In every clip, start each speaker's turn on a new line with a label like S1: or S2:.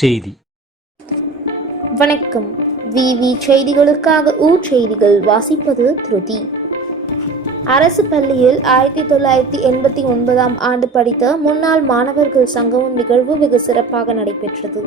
S1: செய்தி.
S2: வணக்கம். விவி செய்திகளுக்காக ஊர் செய்திகள் வாசிப்பது திருதி. அரசு பள்ளியில் ஆயிரத்தி தொள்ளாயிரத்தி எண்பத்தி ஒன்பதாம் ஆண்டு படித்த முன்னாள் மாணவர்கள் சங்கமம் நிகழ்வு வெகு சிறப்பாக நடைபெற்றது.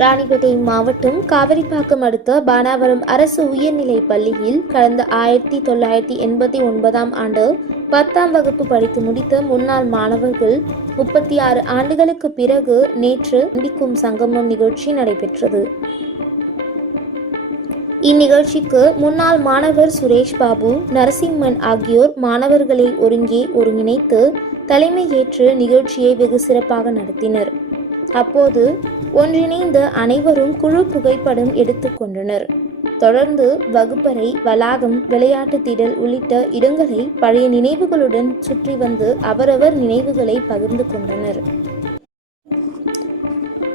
S2: ராணிப்பேட்டை மாவட்டம் காவிரிப்பாக்கம் அடுத்த பானாவரம் அரசு உயர்நிலைப் பள்ளியில் கடந்த ஆயிரத்தி தொள்ளாயிரத்தி எண்பத்தி ஒன்பதாம் ஆண்டு பத்தாம் வகுப்பு படித்து முடித்த முன்னாள் மாணவர்கள் முப்பத்தி ஆறு ஆண்டுகளுக்கு பிறகு நேற்று நம்பிக்கும் சங்கமம் நிகழ்ச்சி நடைபெற்றது. இந்நிகழ்ச்சிக்கு முன்னாள் மாணவர் சுரேஷ் பாபு நரசிம்மன் ஆகியோர் மாணவர்களை ஒருங்கே ஒருங்கிணைத்து தலைமையேற்று நிகழ்ச்சியை வெகு சிறப்பாக நடத்தினர். அப்போது ஒன்றிணைந்த அனைவரும் குழு புகைப்படம் எடுத்துக்கொண்டனர் தொடர்ந்து வகுப்பறை வளாகம் விளையாட்டு திடல் உள்ளிட்ட இடங்களை பழைய நினைவுகளுடன் சுற்றி வந்து அவரவர் நினைவுகளை பகிர்ந்து கொண்டனர்.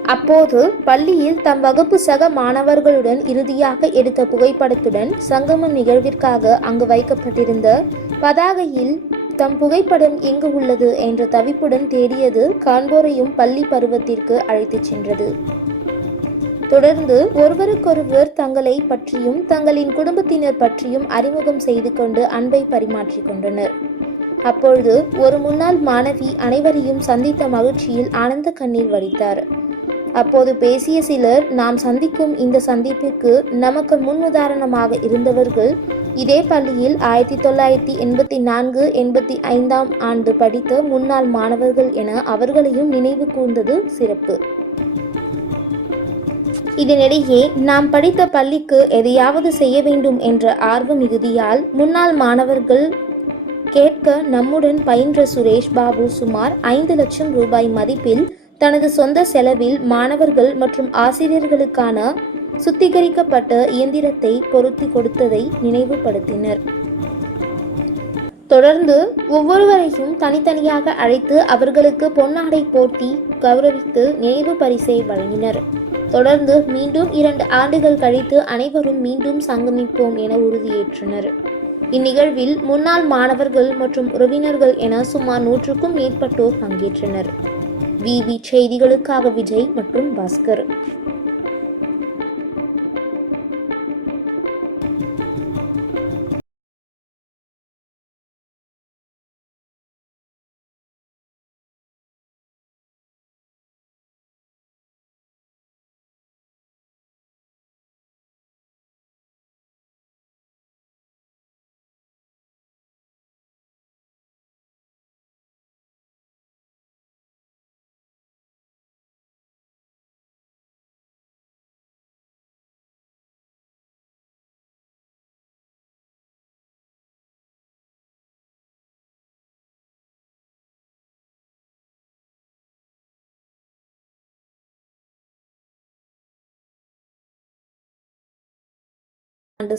S2: அப்போது பள்ளியில் தம் வகுப்பு சக மாணவர்களுடன் இறுதியாக எடுத்த புகைப்படத்துடன் சங்கம நிகழ்விற்காக அங்கு வைக்கப்பட்டிருந்த பதாகையில் தம் புகைப்படம் எங்கு உள்ளது என்ற தவிப்புடன் தேடியது காண்போரையும் பள்ளி பருவத்திற்கு அழைத்துச் சென்றது. தொடர்ந்து ஒருவருக்கொருவர் தங்களை பற்றியும் தங்களின் குடும்பத்தினர் பற்றியும் அறிமுகம் செய்து கொண்டு அன்பை பரிமாற்றிக் கொண்டனர். அப்பொழுது ஒரு முன்னாள் மாணவி அனைவரையும் சந்தித்த மகிழ்ச்சியில் ஆனந்த கண்ணீர் வடித்தார். அப்போது பேசிய சிலர் நாம் சந்திக்கும் இந்த சந்திப்பிற்கு நமக்கு முன்னுதாரணமாக இருந்தவர்கள் இதே பள்ளியில் ஆயிரத்தி தொள்ளாயிரத்தி எண்பத்தி நான்கு எண்பத்தி ஐந்தாம் ஆண்டு படித்த முன்னாள் மாணவர்கள் என அவர்களையும் நினைவு கூர்ந்தது சிறப்பு. இதனிடையே நாம் படித்த பள்ளிக்கு எதையாவது செய்ய வேண்டும் என்ற ஆர்வ மிகுதியால் முன்னாள் மாணவர்கள் கேட்க நம்முடன் பயின்ற சுரேஷ் பாபு சுமார் ஐந்து லட்சம் ரூபாய் மதிப்பில் தனது சொந்த செலவில் மாணவர்கள் மற்றும் ஆசிரியர்களுக்கான சுத்திகரிக்கப்பட்ட இயந்திரத்தை பொருத்தி கொடுத்ததை நினைவுபடுத்தினர். தொடர்ந்து ஒவ்வொருவரையும் தனித்தனியாக அழைத்து அவர்களுக்கு பொன்னாடை போட்டி கௌரவித்து நினைவு பரிசை வழங்கினர். தொடர்ந்து மீண்டும் இரண்டு ஆண்டுகள் கழித்து அனைவரும் மீண்டும் சங்கமிப்போம் என உறுதியேற்றனர். இந்நிகழ்வில் முன்னாள் மாணவர்கள் மற்றும் உறவினர்கள் என சுமார் நூற்றுக்கும் மேற்பட்டோர் பங்கேற்றனர். விவி செய்திகளுக்காக விஜய் மற்றும் பாஸ்கர். ஆண்டு